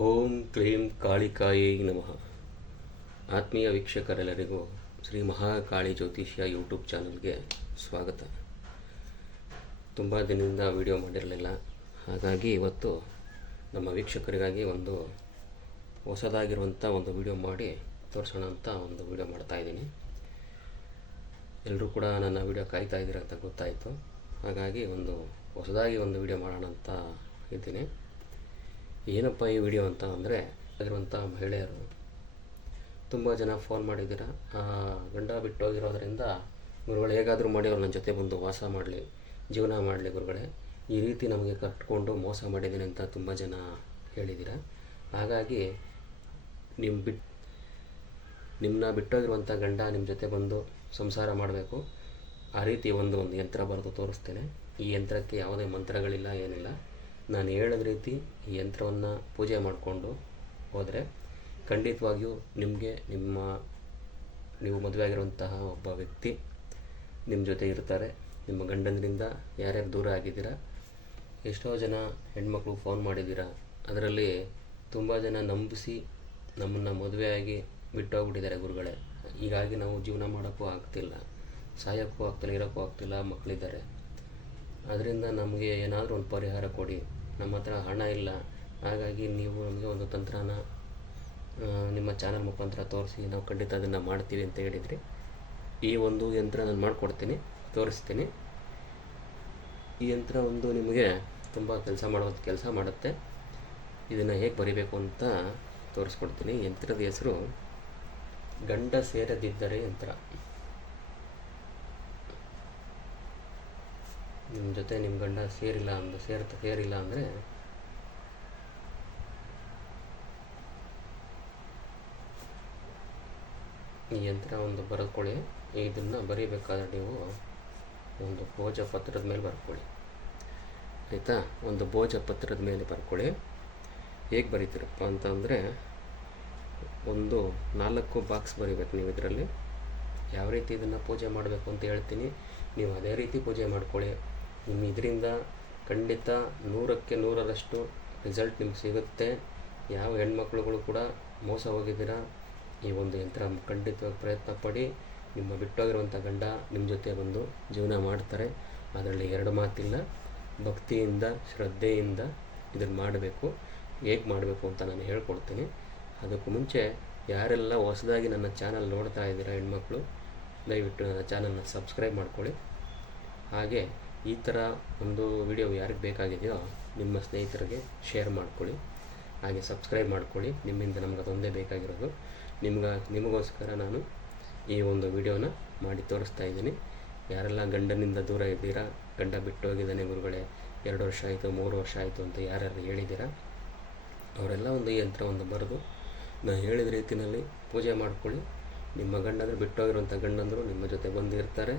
ಓಂ ಕ್ಲೀಂ ಕಾಳಿಕಾಯೇ ನಮಃ. ಆತ್ಮೀಯ ವೀಕ್ಷಕರೆಲ್ಲರಿಗೂ ಶ್ರೀ ಮಹಾಕಾಳಿ ಜ್ಯೋತಿಷ್ಯ ಯೂಟ್ಯೂಬ್ ಚಾನಲ್ಗೆ ಸ್ವಾಗತ. ತುಂಬ ದಿನದಿಂದ ವಿಡಿಯೋ ಮಾಡಿರಲಿಲ್ಲ. ಹಾಗಾಗಿ ಇವತ್ತು ನಮ್ಮ ವೀಕ್ಷಕರಿಗಾಗಿ ಒಂದು ಹೊಸದಾಗಿರುವಂಥ ಒಂದು ವಿಡಿಯೋ ಮಾಡಿ ತೋರಿಸೋಣ ಅಂತ ಒಂದು ವಿಡಿಯೋ ಮಾಡ್ತಾಯಿದ್ದೀನಿ ಎಲ್ಲರೂ ಕೂಡ ನನ್ನ ವಿಡಿಯೋ ಕಾಯ್ತಾ ಇದ್ದೀರ ಅಂತ ಗೊತ್ತಾಯಿತು. ಹಾಗಾಗಿ ಒಂದು ಹೊಸದಾಗಿ ಒಂದು ವಿಡಿಯೋ ಮಾಡೋಣ ಅಂತ ಇದ್ದೀನಿ. ಏನಪ್ಪ ಈ ವಿಡಿಯೋ ಅಂತ ಅಂದರೆ ಆಗಿರುವಂಥ ಮಹಿಳೆಯರು ತುಂಬ ಜನ ಫೋನ್ ಮಾಡಿದ್ದೀರ? ಗಂಡ ಬಿಟ್ಟೋಗಿರೋದ್ರಿಂದ ಗುರುಗಳು, ಹೇಗಾದರೂ ಮಾಡಿ ಅವ್ರು ನನ್ನ ಜೊತೆ ಬಂದು ವಾಸ ಮಾಡಲಿ, ಜೀವನ ಮಾಡಲಿ ಗುರುಗಳೇ. ಈ ರೀತಿ ನಮಗೆ ಕಟ್ಕೊಂಡು ಮೋಸ ಮಾಡಿದ್ದೀನಿ ಅಂತ ತುಂಬ ಜನ ಹೇಳಿದ್ದೀರ? ಹಾಗಾಗಿ ನಿಮ್ಮ ಬಿಟ್ಟು ನಿಮ್ಮನ್ನ ಬಿಟ್ಟೋಗಿರುವಂಥ ಗಂಡ ನಿಮ್ಮ ಜೊತೆ ಬಂದು ಸಂಸಾರ ಮಾಡಬೇಕು. ಆ ರೀತಿ ಒಂದು ಒಂದು ಯಂತ್ರ ಬರೆದು ತೋರಿಸ್ತೇನೆ. ಈ ಯಂತ್ರಕ್ಕೆ ಯಾವುದೇ ಮಂತ್ರಗಳಿಲ್ಲ, ಏನಿಲ್ಲ. ನಾನು ಹೇಳಿದ ರೀತಿ ಈ ಯಂತ್ರವನ್ನು ಪೂಜೆ ಮಾಡಿಕೊಂಡು ಹೋದರೆ ಖಂಡಿತವಾಗಿಯೂ ನಿಮಗೆ ನಿಮ್ಮ, ನೀವು ಮದುವೆ ಆಗಿರುವಂತಹ ಒಬ್ಬ ವ್ಯಕ್ತಿ ನಿಮ್ಮ ಜೊತೆ ಇರ್ತಾರೆ. ನಿಮ್ಮ ಗಂಡನರಿಂದ ಯಾರ್ಯಾರು ದೂರ ಆಗಿದ್ದೀರಾ? ಎಷ್ಟೋ ಜನ ಹೆಣ್ಮಕ್ಳು ಫೋನ್ ಮಾಡಿದ್ದೀರಾ? ಅದರಲ್ಲಿ ತುಂಬ ಜನ ನಂಬಿಸಿ ನಮ್ಮನ್ನು ಮದುವೆಯಾಗಿ ಬಿಟ್ಟೋಗ್ಬಿಟ್ಟಿದ್ದಾರೆ ಗುರುಗಳೇ. ಹೀಗಾಗಿ ನಾವು ಜೀವನ ಮಾಡೋಕ್ಕೂ ಆಗ್ತಿಲ್ಲ. ಸಾಯೋಕ್ಕೂ ಆಗ್ತಿಲ್ಲ, ಇರೋಕ್ಕೂ ಆಗ್ತಿಲ್ಲ, ಮಕ್ಕಳಿದ್ದಾರೆ. ಅದರಿಂದ ನಮಗೆ ಏನಾದರೂ ಒಂದು ಪರಿಹಾರ ಕೊಡಿ. ನಮ್ಮ ಹತ್ರ ಹಣ ಇಲ್ಲ. ಹಾಗಾಗಿ ನೀವು ನಮಗೆ ಒಂದು ತಂತ್ರನ ನಿಮ್ಮ ಚಾನಲ್ ಮುಖಾಂತರ ತೋರಿಸಿ, ನಾವು ಖಂಡಿತ ಅದನ್ನು ಮಾಡ್ತೀವಿ ಅಂತ ಹೇಳಿದ್ರಿ. ಈ ಒಂದು ಯಂತ್ರ ನಾನು ಮಾಡಿಕೊಡ್ತೀನಿ, ತೋರಿಸ್ತೀನಿ. ಈ ಯಂತ್ರ ಒಂದು ನಿಮಗೆ ತುಂಬ ಕೆಲಸ ಮಾಡುವಂಥ ಕೆಲಸ ಮಾಡುತ್ತೆ. ಇದನ್ನು ಹೇಗೆ ಬರಿಬೇಕು ಅಂತ ತೋರಿಸ್ಕೊಡ್ತೀನಿ. ಯಂತ್ರದ ಹೆಸರು ಗಂಡ ಸೇರದಿದ್ದರೆ ಯಂತ್ರ. ನಿಮ್ಮ ಜೊತೆ ನಿಮ್ಮ ಗಂಡ ಸೇರಿಲ್ಲ ಅಂದ ಸೇರ್ತ ಸೇರಿಲ್ಲ ಅಂದರೆ ಈ ಯಂತ್ರ ಒಂದು ಬರೆದುಕೊಳ್ಳಿ ಇದನ್ನು ಬರೀಬೇಕಾದ್ರೆ ನೀವು ಒಂದು ಭೋಜ ಪತ್ರದ ಮೇಲೆ ಬರ್ಕೊಳ್ಳಿ. ಆಯಿತಾ? ಒಂದು ಭೋಜ ಪತ್ರದ ಮೇಲೆ ಬರ್ಕೊಳ್ಳಿ. ಹೇಗೆ ಬರೀತೀರಪ್ಪ ಅಂತಂದರೆ ಒಂದು ನಾಲ್ಕು ಬಾಕ್ಸ್ ಬರೀಬೇಕು ನೀವು ಇದರಲ್ಲಿ. ಯಾವ ರೀತಿ ಇದನ್ನು ಪೂಜೆ ಮಾಡಬೇಕು ಅಂತ ಹೇಳ್ತೀನಿ. ನೀವು ಅದೇ ರೀತಿ ಪೂಜೆ ಮಾಡ್ಕೊಳ್ಳಿ. ನಿಮ್ಮ ಇದರಿಂದ ಖಂಡಿತ ನೂರಕ್ಕೆ ನೂರರಷ್ಟು ರಿಸಲ್ಟ್ ನಿಮ್ಗೆ ಸಿಗುತ್ತೆ. ಯಾವ ಹೆಣ್ಮಕ್ಳುಗಳು ಕೂಡ ಮೋಸ ಹೋಗಿದ್ದೀರಾ? ಈ ಒಂದು ಯಂತ್ರ ಖಂಡಿತವಾಗಿ ಪ್ರಯತ್ನ ಪಡಿ. ನಿಮ್ಮ ಬಿಟ್ಟೋಗಿರುವಂಥ ಗಂಡ ನಿಮ್ಮ ಜೊತೆ ಬಂದು ಜೀವನ ಮಾಡ್ತಾರೆ. ಅದರಲ್ಲಿ ಎರಡು ಮಾತಿಲ್ಲ. ಭಕ್ತಿಯಿಂದ, ಶ್ರದ್ಧೆಯಿಂದ ಇದನ್ನು ಮಾಡಬೇಕು. ಹೇಗೆ ಮಾಡಬೇಕು ಅಂತ ನಾನು ಹೇಳ್ಕೊಡ್ತೀನಿ. ಅದಕ್ಕೂ ಮುಂಚೆ ಯಾರೆಲ್ಲ ಹೊಸದಾಗಿ ನನ್ನ ಚಾನಲ್ ನೋಡ್ತಾ ಇದ್ದೀರಾ ಹೆಣ್ಮಕ್ಳು, ದಯವಿಟ್ಟು ನನ್ನ ಚಾನಲ್ನ ಸಬ್ಸ್ಕ್ರೈಬ್ ಮಾಡ್ಕೊಳ್ಳಿ. ಹಾಗೆ ಈ ಥರ ಒಂದು ವಿಡಿಯೋ ಯಾರಿಗೆ ಬೇಕಾಗಿದೆಯೋ ನಿಮ್ಮ ಸ್ನೇಹಿತರಿಗೆ ಶೇರ್ ಮಾಡ್ಕೊಳ್ಳಿ, ಹಾಗೆ ಸಬ್ಸ್ಕ್ರೈಬ್ ಮಾಡ್ಕೊಳ್ಳಿ. ನಿಮ್ಮಿಂದ ನಮ್ಗೆ ಅದೊಂದೇ ಬೇಕಾಗಿರೋದು. ನಿಮ್ಗೆ, ನಿಮಗೋಸ್ಕರ ನಾನು ಈ ಒಂದು ವಿಡಿಯೋನ ಮಾಡಿ ತೋರಿಸ್ತಾ ಇದ್ದೀನಿ. ಯಾರೆಲ್ಲ ಗಂಡನಿಂದ ದೂರ ಇದ್ದೀರಾ? ಗಂಡ ಬಿಟ್ಟು ಹೋಗಿದ್ದಾನೆ ಗುರುಗಳೇ. ಎರಡು ವರ್ಷ ಆಯಿತು, ಮೂರು ವರ್ಷ ಆಯಿತು ಅಂತ ಯಾರ್ಯಾರು ಹೇಳಿದ್ದೀರಾ? ಅವರೆಲ್ಲ ಒಂದು ಈ ಒಂದು ಬರೆದು ನಾನು ಹೇಳಿದ ರೀತಿಯಲ್ಲಿ ಪೂಜೆ ಮಾಡ್ಕೊಳ್ಳಿ. ನಿಮ್ಮ ಗಂಡಂದ್ರೆ ಬಿಟ್ಟೋಗಿರುವಂಥ ಗಂಡಂದರು ನಿಮ್ಮ ಜೊತೆ ಬಂದಿರ್ತಾರೆ.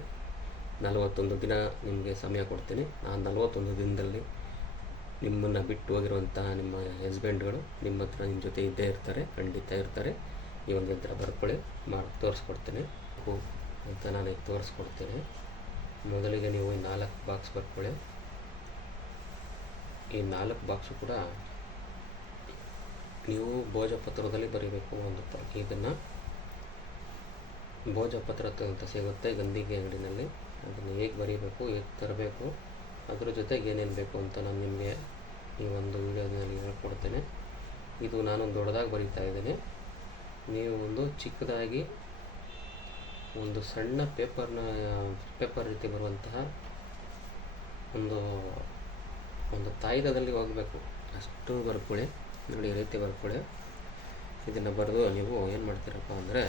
ನಲವತ್ತೊಂದು ದಿನ ನಿಮಗೆ ಸಮಯ ಕೊಡ್ತೀನಿ. ಆ ನಲವತ್ತೊಂದು ದಿನದಲ್ಲಿ ನಿಮ್ಮನ್ನು ಬಿಟ್ಟು ಹೋಗಿರುವಂತಹ ನಿಮ್ಮ ಹಸ್ಬೆಂಡ್ಗಳು ನಿಮ್ಮ ಹತ್ರ ನಿಮ್ಮ ಜೊತೆ ಇದ್ದೇ ಇರ್ತಾರೆ, ಖಂಡಿತ ಇರ್ತಾರೆ. ಈ ಒಂದು ಯಂತ್ರ ಬರ್ಕೊಳ್ಳಿ, ಮಾಡಿ, ತೋರಿಸ್ಕೊಡ್ತೇನೆ. ಹೂ ಅಂತ ನಾನು ಈಗ ತೋರಿಸ್ಕೊಡ್ತೇನೆ. ಮೊದಲಿಗೆ ನೀವು ಈ ನಾಲ್ಕು ಬಾಕ್ಸ್ ಬರ್ಕೊಳ್ಳಿ. ಈ ನಾಲ್ಕು ಬಾಕ್ಸು ಕೂಡ ನೀವು ಭೋಜಪತ್ರದಲ್ಲಿ ಬರೀಬೇಕು ಒಂದು ಇದನ್ನು. ಭೋಜಪತ್ರ ಅಂತ ಸಿಗುತ್ತೆ ಗಂದಿಗೆ ಅಂಗಡಿನಲ್ಲಿ. ಅದನ್ನು ಹೇಗೆ ಬರೀಬೇಕು, ಹೇಗೆ ತರಬೇಕು, ಅದ್ರ ಜೊತೆಗೆ ಏನೇನು ಬೇಕು ಅಂತ ನಾನು ನಿಮಗೆ ಈ ಒಂದು ವಿಡಿಯೋದಲ್ಲಿ ಹೇಳ್ಕೊಡ್ತೇನೆ. ಇದು ನಾನು ದೊಡ್ಡದಾಗಿ ಬರೀತಾ ಇದ್ದೇನೆ. ನೀವು ಒಂದು ಚಿಕ್ಕದಾಗಿ ಒಂದು ಸಣ್ಣ ಪೇಪರ್ನ, ಪೇಪರ್ ರೀತಿ ಬರುವಂತಹ ಒಂದು ಒಂದು ತಾಯ್ದದಲ್ಲಿ ಹೋಗಬೇಕು. ಅಷ್ಟು ಬರ್ಕೊಳ್ಳಿ. ನೋಡಿ, ಈ ರೀತಿ ಬರ್ಕೊಳ್ಳಿ. ಇದನ್ನು ಬರೆದು ನೀವು ಏನು ಮಾಡ್ತೀರಪ್ಪ ಅಂದರೆ,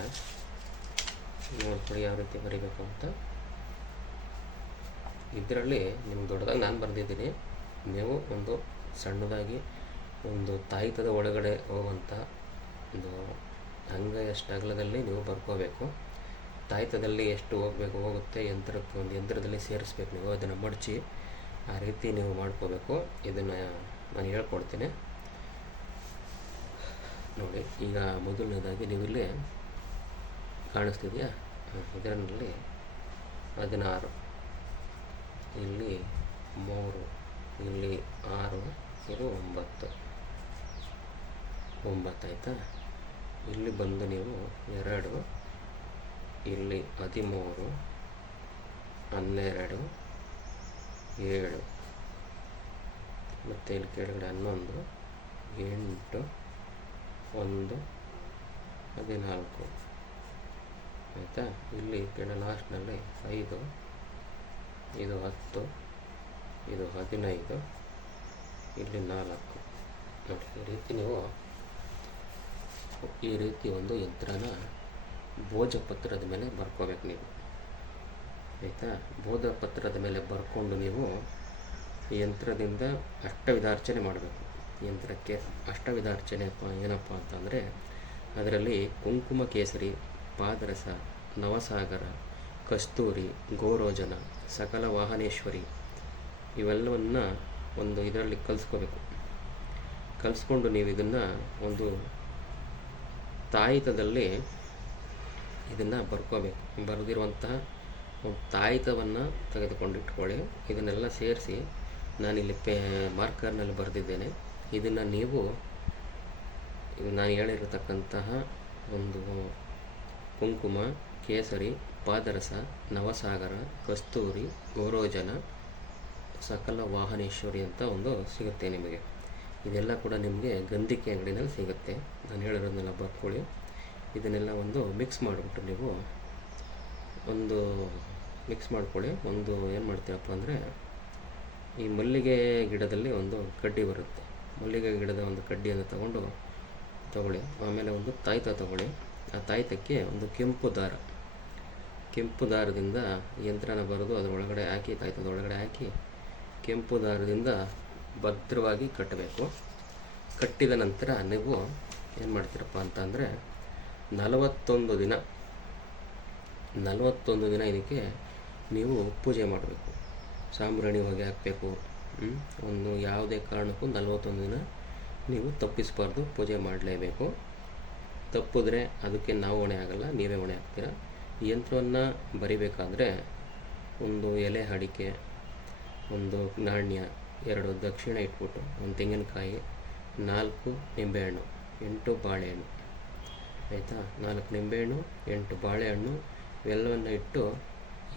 ನೋಡ್ಕೊಳ್ಳಿ ಯಾವ ರೀತಿ ಬರೀಬೇಕು ಅಂತ. ಇದರಲ್ಲಿ ನಿಮ್ಗೆ ದೊಡ್ಡದಾಗಿ ನಾನು ಬರೆದಿದ್ದೀನಿ ನೀವು ಒಂದು ಸಣ್ಣದಾಗಿ ಒಂದು ತಾಯಿತದ ಒಳಗಡೆ ಹೋಗುವಂಥ ಒಂದು ಅಂಗ ಎಷ್ಟು ಅಗಲದಲ್ಲಿ ನೀವು ಬರ್ಕೋಬೇಕು. ತಾಯ್ತದಲ್ಲಿ ಎಷ್ಟು ಹೋಗಬೇಕು, ಹೋಗುತ್ತೆ, ಯಂತ್ರಕ್ಕೆ ಒಂದು ಯಂತ್ರದಲ್ಲಿ ಸೇರಿಸ್ಬೇಕು ನೀವು, ಅದನ್ನು ಮಡಚಿ ಆ ರೀತಿ ನೀವು ಮಾಡ್ಕೋಬೇಕು. ಇದನ್ನು ನಾನು ಹೇಳ್ಕೊಡ್ತೀನಿ. ನೋಡಿ, ಈಗ ಮೊದಲನೇದಾಗಿ ನೀವು ಇಲ್ಲಿ ಕಾಣಿಸ್ತಿದೆಯಾ ಇದರಲ್ಲಿ ಹದಿನಾರು. ಇಲ್ಲಿ ಮೂರು, ಇಲ್ಲಿ ಆರು, ಇದು ಒಂಬತ್ತು. ಒಂಬತ್ತು ಆಯಿತಾ ಇಲ್ಲಿ ಬಂದು ನೀವು ಎರಡು, ಇಲ್ಲಿ ಹದಿಮೂರು, ಹನ್ನೆರಡು, ಏಳು. ಮತ್ತು ಇಲ್ಲಿ ಕೆಳಗಡೆ ಹನ್ನೊಂದು, ಎಂಟು, ಒಂದು, ಹದಿನಾಲ್ಕು. ಆಯಿತಾ? ಇಲ್ಲಿ ಕೆಳ ಲಾಸ್ಟ್ನಲ್ಲಿ ಐದು ಇದು ಹತ್ತು, ಇದು ಹದಿನೈದು, ಇಲ್ಲಿ ನಾಲ್ಕು. ನೋಡಿ, ಈ ರೀತಿ ನೀವು ಈ ರೀತಿ ಒಂದು ಯಂತ್ರನ ಭೋಜಪತ್ರದ ಮೇಲೆ ಬರ್ಕೋಬೇಕು ನೀವು. ಆಯಿತಾ? ಭೋಜಪತ್ರದ ಮೇಲೆ ಬರ್ಕೊಂಡು ನೀವು ಯಂತ್ರದಿಂದ ಅಷ್ಟವಿಧಾರ್ಚನೆ ಮಾಡಬೇಕು. ಯಂತ್ರಕ್ಕೆ ಅಷ್ಟವಿಧಾರ್ಚನೆ ಏನಪ್ಪ ಅಂತಂದರೆ ಅದರಲ್ಲಿ ಕುಂಕುಮ ಕೇಸರಿ, ಪಾದರಸ, ನವಸಾಗರ, ಕಸ್ತೂರಿ, ಗೋರೋಜನ ಸಕಲ ವಾಹನೇಶ್ವರಿ. ಇವೆಲ್ಲವನ್ನು ಒಂದು ಇದರಲ್ಲಿ ಕಲಿಸ್ಕೋಬೇಕು. ಕಲಿಸ್ಕೊಂಡು ನೀವು ಇದನ್ನು ಒಂದು ತಾಯಿತದಲ್ಲಿ ಇದನ್ನು ಬರ್ಕೋಬೇಕು. ಬರೆದಿರುವಂತಹ ಒಂದು ತಾಯಿತವನ್ನು ತೆಗೆದುಕೊಂಡಿಟ್ಕೊಳ್ಳಿ. ಇದನ್ನೆಲ್ಲ ಸೇರಿಸಿ ನಾನಿಲ್ಲಿ ಪೇ, ಮಾರ್ಕರ್ನಲ್ಲಿ ಬರೆದಿದ್ದೇನೆ. ಇದನ್ನು ನೀವು, ನಾನು ಹೇಳಿರತಕ್ಕಂತಹ ಒಂದು ಕುಂಕುಮ, ಕೇಸರಿ ಪಾದರಸ ನವಸಾಗರ, ಕಸ್ತೂರಿ, ಗೋರೋಜನ, ಸಕಲ ವಾಹನೇಶ್ವರಿ ಅಂತ ಒಂದು ಸಿಗುತ್ತೆ ನಿಮಗೆ. ಇದೆಲ್ಲ ಕೂಡ ನಿಮಗೆ ಗಂಧಿಕೆ ಅಂಗಡಿನಲ್ಲಿ ಸಿಗುತ್ತೆ. ನಾನು ಹೇಳಿರೋದನ್ನೆಲ್ಲ ಬರ್ಕೊಳ್ಳಿ. ಇದನ್ನೆಲ್ಲ ಒಂದು ಮಿಕ್ಸ್ ಮಾಡಿಬಿಟ್ಟು ನೀವು ಒಂದು ಮಿಕ್ಸ್ ಮಾಡ್ಕೊಳ್ಳಿ. ಒಂದು ಏನು ಮಾಡ್ತೀವಪ್ಪ ಅಂದರೆ ಈ ಮಲ್ಲಿಗೆ ಗಿಡದಲ್ಲಿ ಒಂದು ಕಡ್ಡಿ ಬರುತ್ತೆ. ಮಲ್ಲಿಗೆ ಗಿಡದ ಒಂದು ಕಡ್ಡಿಯನ್ನು ತಗೊಂಡು ತಗೊಳ್ಳಿ. ಆಮೇಲೆ ಒಂದು ತಾಯ್ತ ತಗೊಳ್ಳಿ. ಆ ತಾಯ್ತಕ್ಕೆ ಒಂದು ಕೆಂಪು ದಾರ. ಕೆಂಪು ದಾರದಿಂದ ಯಂತ್ರನ ಬರೆದು ಅದರ ಒಳಗಡೆ ಹಾಕಿ ತಾಯ್ತದ ಒಳಗಡೆ ಹಾಕಿ ಕೆಂಪು ದಾರದಿಂದ ಭದ್ರವಾಗಿ ಕಟ್ಟಬೇಕು. ಕಟ್ಟಿದ ನಂತರ ನೀವು ಏನು ಮಾಡ್ತೀರಪ್ಪ ಅಂತ ಅಂದರೆ ನಲವತ್ತೊಂದು ದಿನ ನಲವತ್ತೊಂದು ದಿನ ಇದಕ್ಕೆ ನೀವು ಪೂಜೆ ಮಾಡಬೇಕು. ಸಾಂಬ್ರಾಣಿ ಹೊಗೆ ಹಾಕಬೇಕು. ಒಂದು ಯಾವುದೇ ಕಾರಣಕ್ಕೂ ನಲವತ್ತೊಂದು ದಿನ ನೀವು ತಪ್ಪಿಸಬಾರ್ದು, ಪೂಜೆ ಮಾಡಲೇಬೇಕು. ತಪ್ಪಿದ್ರೆ ಅದಕ್ಕೆ ನಾವು ಹೊಣೆ ಆಗಲ್ಲ, ನೀವೇ ಹೊಣೆ ಈ ಯಂತ್ರವನ್ನು ಬರಿಬೇಕಾದ್ರೆ ಒಂದು ಎಲೆ ಅಡಿಕೆ, ಒಂದು ನಾಣ್ಯ, ಎರಡು ದಕ್ಷಿಣ ಇಟ್ಬಿಟ್ಟು, ಒಂದು ತೆಂಗಿನಕಾಯಿ, ನಾಲ್ಕು ನಿಂಬೆಹಣ್ಣು, ಎಂಟು ಬಾಳೆಹಣ್ಣು. ಆಯಿತಾ? ನಾಲ್ಕು ನಿಂಬೆಹಣ್ಣು, ಎಂಟು ಬಾಳೆಹಣ್ಣು, ಇವೆಲ್ಲವನ್ನು ಇಟ್ಟು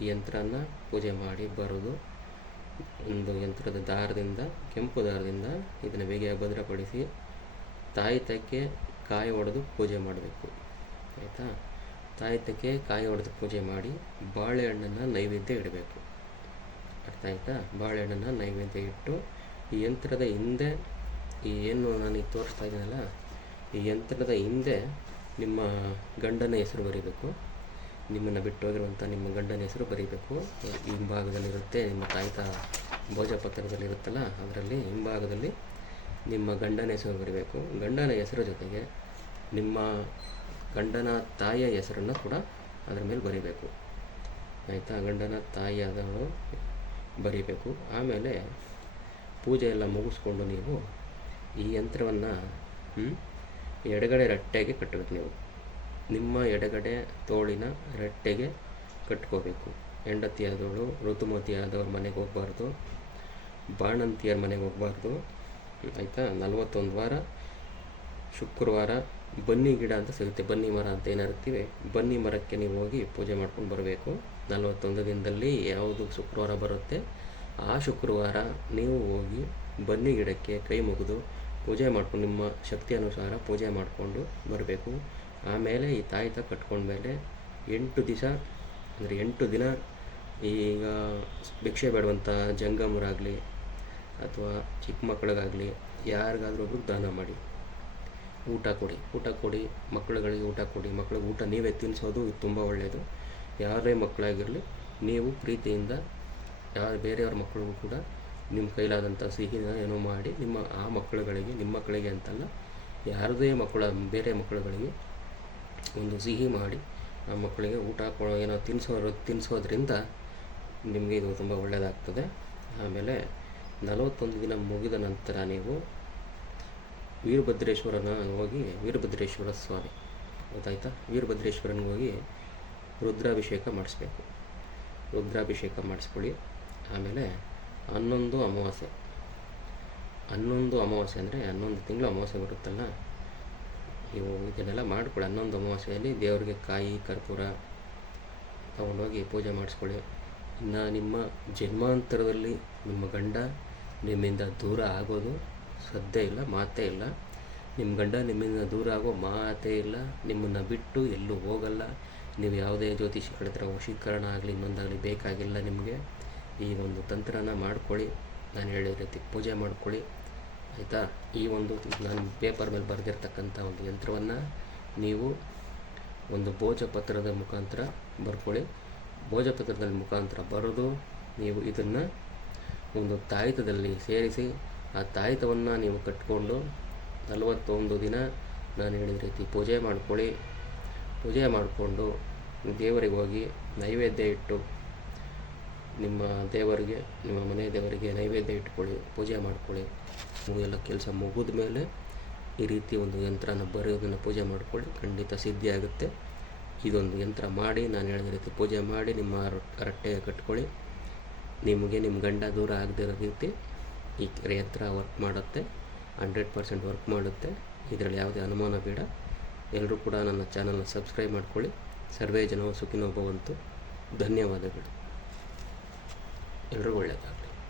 ಈ ಯಂತ್ರನ ಪೂಜೆ ಮಾಡಿ ಬರೋದು. ಒಂದು ಯಂತ್ರದ ದಾರದಿಂದ, ಕೆಂಪು ದಾರದಿಂದ ಇದನ್ನು ಬೇಗ ಭದ್ರಪಡಿಸಿ ತಾಯಿತಕ್ಕೆ ಕಾಯಿ ಒಡೆದು ಪೂಜೆ ಮಾಡಬೇಕು. ಆಯಿತಾ? ತಾಯಿತಕ್ಕೆ ಕಾಯಿ ಹೊಡೆದು ಪೂಜೆ ಮಾಡಿ ಬಾಳೆಹಣ್ಣನ್ನು ನೈವೇದ್ಯ ಇಡಬೇಕು. ಅರ್ಥ ಆಯಿತಾ? ಬಾಳೆಹಣ್ಣನ್ನು ನೈವೇದ್ಯ ಇಟ್ಟು ಈ ಯಂತ್ರದ ಹಿಂದೆ ಈ ಏನು ನನಗೆ ತೋರಿಸ್ತಾ ಇದ್ದೀನಲ್ಲ, ಈ ಯಂತ್ರದ ಹಿಂದೆ ನಿಮ್ಮ ಗಂಡನ ಹೆಸರು ಬರೀಬೇಕು. ನಿಮ್ಮನ್ನು ಬಿಟ್ಟು ಹೋಗಿರುವಂಥ ನಿಮ್ಮ ಗಂಡನ ಹೆಸರು ಬರೀಬೇಕು. ಹಿಂಭಾಗದಲ್ಲಿರುತ್ತೆ ನಿಮ್ಮ ತಾಯ್ತ ಭೋಜಪತ್ರದಲ್ಲಿರುತ್ತಲ್ಲ ಅದರಲ್ಲಿ ಹಿಂಭಾಗದಲ್ಲಿ ನಿಮ್ಮ ಗಂಡನ ಹೆಸರು ಬರೀಬೇಕು. ಗಂಡನ ಹೆಸರು ಜೊತೆಗೆ ನಿಮ್ಮ ಗಂಡನ ತಾಯಿಯ ಹೆಸರನ್ನು ಕೂಡ ಅದರ ಮೇಲೆ ಬರೀಬೇಕು. ಆಯಿತಾ? ಗಂಡನ ತಾಯಿಯಾದವರು ಬರೀಬೇಕು. ಆಮೇಲೆ ಪೂಜೆ ಎಲ್ಲ ಮುಗಿಸ್ಕೊಂಡು ನೀವು ಈ ಯಂತ್ರವನ್ನು ಎಡಗಡೆ ರಟ್ಟೆಗೆ ಕಟ್ಟಬೇಕು ನೀವು. ನಿಮ್ಮ ಎಡಗಡೆ ತೋಳಿನ ರಟ್ಟೆಗೆ ಕಟ್ಕೋಬೇಕು. ಹೆಂಡತಿಯಾದವಳು ಋತುಮತಿಯಾದವ್ರ ಮನೆಗೆ ಹೋಗಬಾರ್ದು. ಬಾಣಂತಿಯರ ಮನೆಗೆ ಹೋಗಬಾರ್ದು. ಆಯಿತಾ? ನಲವತ್ತೊಂದು ವಾರ, ಶುಕ್ರವಾರ ಬನ್ನಿ ಗಿಡ ಅಂತ ಸಿಗುತ್ತೆ, ಬನ್ನಿ ಮರ ಅಂತ ಏನಿರ್ತೀವಿ ಬನ್ನಿ ಮರಕ್ಕೆ ನೀವು ಹೋಗಿ ಪೂಜೆ ಮಾಡ್ಕೊಂಡು ಬರಬೇಕು. ನಲವತ್ತೊಂದು ದಿನದಲ್ಲಿ ಯಾವುದು ಶುಕ್ರವಾರ ಬರುತ್ತೆ, ಆ ಶುಕ್ರವಾರ ನೀವು ಹೋಗಿ ಬನ್ನಿ ಗಿಡಕ್ಕೆ ಕೈ ಮುಗಿದು ಪೂಜೆ ಮಾಡ್ಕೊಂಡು, ನಿಮ್ಮ ಶಕ್ತಿ ಅನುಸಾರ ಪೂಜೆ ಮಾಡಿಕೊಂಡು ಬರಬೇಕು. ಆಮೇಲೆ ಈ ತಾಯಿತ ಕಟ್ಕೊಂಡ್ಮೇಲೆ ಎಂಟು ದಿವಸ, ಅಂದರೆ ಎಂಟು ದಿನ ಈಗ ಭಿಕ್ಷೆ ಬೇಡುವಂಥ ಜಂಗಮರಾಗಲಿ ಅಥವಾ ಚಿಕ್ಕ ಮಕ್ಕಳಿಗಾಗಲಿ, ಯಾರಿಗಾದ್ರೂ ಒಬ್ರಿಗೆ ದಾನ ಮಾಡಿ. ಊಟ ಕೊಡಿ ಊಟ ಕೊಡಿ, ಮಕ್ಕಳುಗಳಿಗೆ ಊಟ ಕೊಡಿ ಮಕ್ಕಳಿಗೆ ಊಟ ನೀವೇ ತಿನ್ನಿಸೋದು ಇದು ತುಂಬ ಒಳ್ಳೆಯದು ಯಾರೇ ಮಕ್ಕಳಾಗಿರಲಿ, ನೀವು ಪ್ರೀತಿಯಿಂದ ಯಾರು, ಬೇರೆಯವ್ರ ಮಕ್ಕಳಿಗೂ ಕೂಡ ನಿಮ್ಮ ಕೈಲಾದಂಥ ಸಿಹಿನ ಏನೋ ಮಾಡಿ, ನಿಮ್ಮ ಆ ಮಕ್ಕಳುಗಳಿಗೆ, ನಿಮ್ಮ ಮಕ್ಕಳಿಗೆ ಅಂತಲ್ಲ, ಯಾರದೇ ಮಕ್ಕಳ, ಬೇರೆ ಮಕ್ಕಳುಗಳಿಗೆ ಒಂದು ಸಿಹಿ ಮಾಡಿ, ಆ ಮಕ್ಕಳಿಗೆ ಊಟ ಕೊಡೋ, ಏನೋ ತಿನ್ನಿಸೋರು ತಿನ್ನಿಸೋದ್ರಿಂದ ನಿಮಗೆ ಇದು ತುಂಬ ಒಳ್ಳೆಯದಾಗ್ತದೆ ಆಮೇಲೆ ನಲವತ್ತೊಂದು ದಿನ ಮುಗಿದ ನಂತರ ನೀವು ವೀರಭದ್ರೇಶ್ವರನ ಹೋಗಿ ವೀರಭದ್ರೇಶ್ವರ ಸ್ವಾಮಿ. ಗೊತ್ತಾಯ್ತಾ? ವೀರಭದ್ರೇಶ್ವರನಿಗೆ ಹೋಗಿ ರುದ್ರಾಭಿಷೇಕ ಮಾಡಿಸ್ಬೇಕು. ರುದ್ರಾಭಿಷೇಕ ಮಾಡಿಸ್ಕೊಳ್ಳಿ. ಆಮೇಲೆ ಹನ್ನೊಂದು ಅಮಾವಾಸ್ಯೆ. ಹನ್ನೊಂದು ಅಮಾವಾಸ್ಯೆ ಅಂದರೆ ಹನ್ನೊಂದು ತಿಂಗಳು ಅಮಾವಾಸ್ಯೆ ಬರುತ್ತಲ್ಲ ನೀವು ಇದನ್ನೆಲ್ಲ ಮಾಡ್ಕೊಳ್ಳಿ. ಹನ್ನೊಂದು ಅಮಾವಾಸ್ಯೆಯಲ್ಲಿ ದೇವರಿಗೆ ಕಾಯಿ, ಕರ್ಪೂರ ತಗೊಂಡೋಗಿ ಪೂಜೆ ಮಾಡಿಸ್ಕೊಳ್ಳಿ. ಇನ್ನು ನಿಮ್ಮ ಜನ್ಮಾಂತರದಲ್ಲಿ ನಿಮ್ಮ ಗಂಡ ನಿಮ್ಮಿಂದ ದೂರ ಆಗೋದು ಸದ್ಯ ಇಲ್ಲ, ಮಾತೇ ಇಲ್ಲ. ನಿಮ್ಮ ಗಂಡ ನಿಮ್ಮಿಂದ ದೂರ ಆಗೋ ಮಾತೇ ಇಲ್ಲ. ನಿಮ್ಮನ್ನು ಬಿಟ್ಟು ಎಲ್ಲೂ ಹೋಗಲ್ಲ. ನೀವು ಯಾವುದೇ ಜ್ಯೋತಿಷಿ ಹತ್ರ ವಶೀಕರಣ ಆಗಲಿ, ಇನ್ನೊಂದಾಗಲಿ ಬೇಕಾಗಿಲ್ಲ ನಿಮಗೆ. ಈ ಒಂದು ತಂತ್ರನ ಮಾಡ್ಕೊಳ್ಳಿ. ನಾನು ಹೇಳಿದ ರೀತಿ ಪೂಜೆ ಮಾಡ್ಕೊಳ್ಳಿ. ಆಯಿತಾ? ಈ ಒಂದು ನಾನು ಪೇಪರ್ ಮೇಲೆ ಬರೆದಿರ್ತಕ್ಕಂಥ ಒಂದು ಯಂತ್ರವನ್ನು ನೀವು ಒಂದು ಭೋಜಪತ್ರದ ಮುಖಾಂತರ ಬರ್ಕೊಳ್ಳಿ. ಭೋಜಪತ್ರದ ಮುಖಾಂತರ ಬರೆದು ನೀವು ಇದನ್ನು ಒಂದು ತಾಯಿತದಲ್ಲಿ ಸೇರಿಸಿ ಆ ತಾಯಿತವನ್ನು ನೀವು ಕಟ್ಕೊಂಡು ನಲವತ್ತೊಂದು ದಿನ ನಾನು ಹೇಳಿದ ರೀತಿ ಪೂಜೆ ಮಾಡ್ಕೊಳ್ಳಿ. ಪೂಜೆ ಮಾಡಿಕೊಂಡು ದೇವರಿಗೆ ಹೋಗಿ ನೈವೇದ್ಯ ಇಟ್ಟು ನಿಮ್ಮ ದೇವರಿಗೆ, ನಿಮ್ಮ ಮನೆ ದೇವರಿಗೆ ನೈವೇದ್ಯ ಇಟ್ಕೊಳ್ಳಿ, ಪೂಜೆ ಮಾಡ್ಕೊಳ್ಳಿ. ಎಲ್ಲ ಕೆಲಸ ಮುಗಿದ ಮೇಲೆ ಈ ರೀತಿ ಒಂದು ಯಂತ್ರನ ಬರೆಯೋದನ್ನು ಪೂಜೆ ಮಾಡ್ಕೊಳ್ಳಿ. ಖಂಡಿತ ಸಿದ್ಧಿ ಆಗುತ್ತೆ. ಇದೊಂದು ಯಂತ್ರ ಮಾಡಿ ನಾನು ಹೇಳಿದ ರೀತಿ ಪೂಜೆ ಮಾಡಿ ನಿಮ್ಮ ರೊಟ್ಟೆ ಕಟ್ಕೊಳ್ಳಿ. ನಿಮಗೆ ನಿಮ್ಮ ಗಂಡ ದೂರ ಆಗದಿರೋ ರೀತಿ ಈ ಯಂತ್ರ ವರ್ಕ್ ಮಾಡುತ್ತೆ ಹಂಡ್ರೆಡ್ ಪರ್ಸೆಂಟ್ ವರ್ಕ್ ಮಾಡುತ್ತೆ. ಇದರಲ್ಲಿ ಯಾವುದೇ ಅನುಮಾನ ಬೇಡ. ಎಲ್ಲರೂ ಕೂಡ ನನ್ನ ಚಾನಲ್ನ ಸಬ್ಸ್ಕ್ರೈಬ್ ಮಾಡ್ಕೊಳ್ಳಿ. ಸರ್ವೇ ಜನವು ಸುಖಿನೋ ಭವಂತು. ಧನ್ಯವಾದಗಳು. ಎಲ್ಲರಿಗೂ ಒಳ್ಳೆಯದಾಗಲಿ